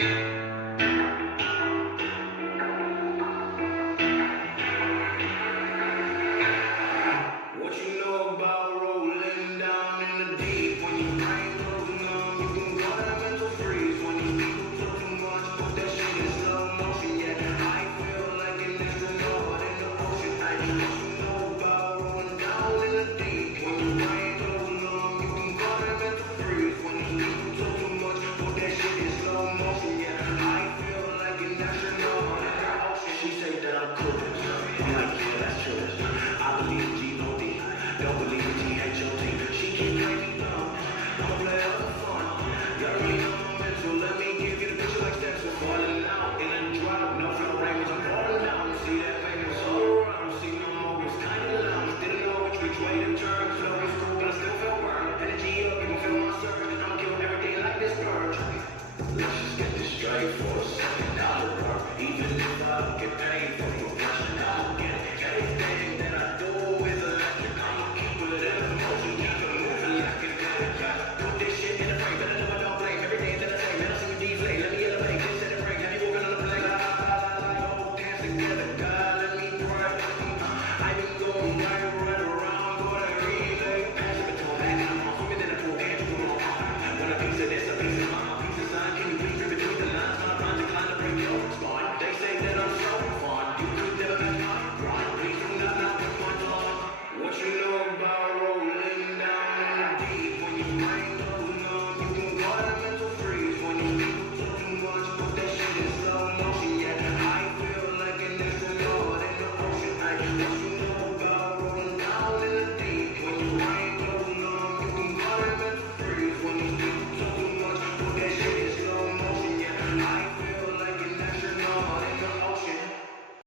What you know about rolling down in the deep? When your brain goes numb, you can go to mental freeze. When these people talk too much, put that shit in slow motion. Yeah, I feel like an astronaut in the ocean. I what you know about rolling down in the deep? When your brain goes numb, you can go to mental freeze. When these people talk too much, put that shit in slow motion. Yeah, I feel like an astronaut in the ocean. She say that I'm cool. I'm like, yeah, that's true. I believe in G.O.D. Don't believe in T.H.O.T. She keep playing me dumb. I'ma play her for fun. You already know my mental. Let me give you the picture like steps. We're falling out in a drop. No flow language. I'm falling down. See that famous all around. See no more. It's kind of lounge. Didn't know which way to turn. Flow was cool, but I still feel burned. Energy up. You can feel my surge. I'ma kill everything like this purge. Let's just get this straight for a second.